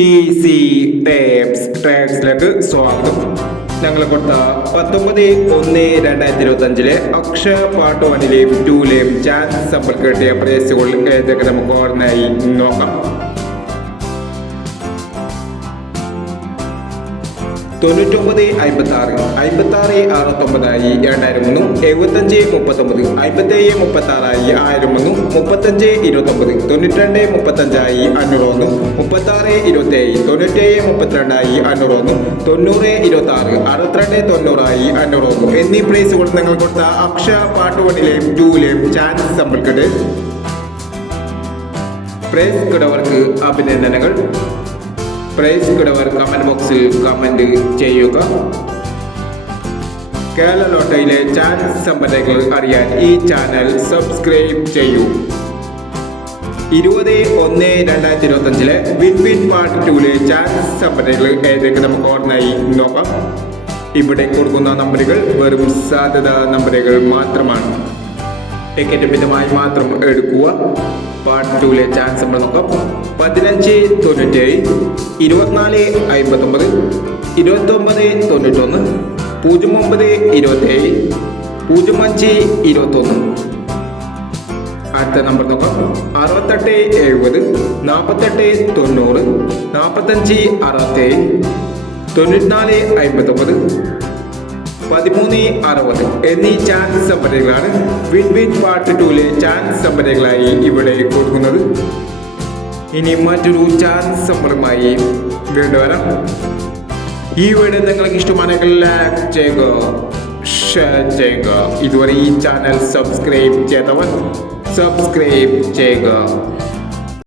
Easy tapes ട്രാക്സിലേക്ക് സ്വാഗതം. ഞങ്ങൾ കൊടുത്ത 19/1/2025 അക്ഷയ പാർട്ട് 1ലെയും 2ലെയും ചാൻസ് സമ്പൽ കിട്ടിയ പ്രൈസുകൾ ഏതൊക്കെ നമുക്ക് ഓർമ്മയായി നോക്കാം. 99/56 56/69 2001, 75/39 57/36 1001, 35/29 92/35 501, 36/27 97/32 501, 90/26 62/90 501 എന്നീ പ്രൈസുകൾ നിങ്ങൾ കൊടുത്ത അക്ഷയ പാർട്ട് 1ലെയും 2ലെയും ചാൻസ് സമ്പൽക്കട്ട്. പ്രൈസ് കിടവർക്ക് അഭിനന്ദനങ്ങൾ. പ്രൈസ് കിടവർ കമന്റ് ബോക്സിൽ കമന്റ് ചെയ്യുക. കേരള ലോട്ടറിയിലെ ചാൻസ് സമ്പന്നകൾ അറിയാൻ ഈ ചാനൽ സബ്സ്ക്രൈബ് ചെയ്യൂ. 20/1/2025 വിൻ വിൻ പാർട്ട് 2ലെ ചാൻസ് സമ്പന്നകൾ ഏതൊക്കെ നമുക്ക് ഓർമ്മയായി നോക്കാം. ഇവിടെ കൊടുക്കുന്ന നമ്പറുകൾ വെറും സാധ്യത നമ്പറുകൾ മാത്രമാണ്. ടിക്കറ്റ് മിതമായി മാത്രം എടുക്കുക. പാർട്ട് 2ലെ ചാൻസ് നമ്മൾ നോക്കാം. 15/97 24/59 29/91 09/27 05/21. അടുത്ത നമ്പർ നോക്കാം. 68/70 48/90 45/67 94/59 13/60 എന്നീ ചാൻസ് സമ്പന്നകളാണ് വിൻ വിൻ പാർട്ട് 2ലെ ചാൻസ് സമ്പന്നകളായി ഇവിടെ കൊടുക്കുന്നത്. ഇനി മറ്റൊരു ചാൻസ് സമ്പന്നമായി വീണ്ടും വരാം. ഈ വീഡിയോ നിങ്ങൾക്ക് ഇഷ്ടമാണെങ്കിൽ ലൈക്ക് ചെയ്യുക, ഷെയർ ചെയ്യുക. ഇതുവരെ ഈ ചാനൽ സബ്സ്ക്രൈബ് ചെയ്തവർ സബ്സ്ക്രൈബ് ചെയ്യുക.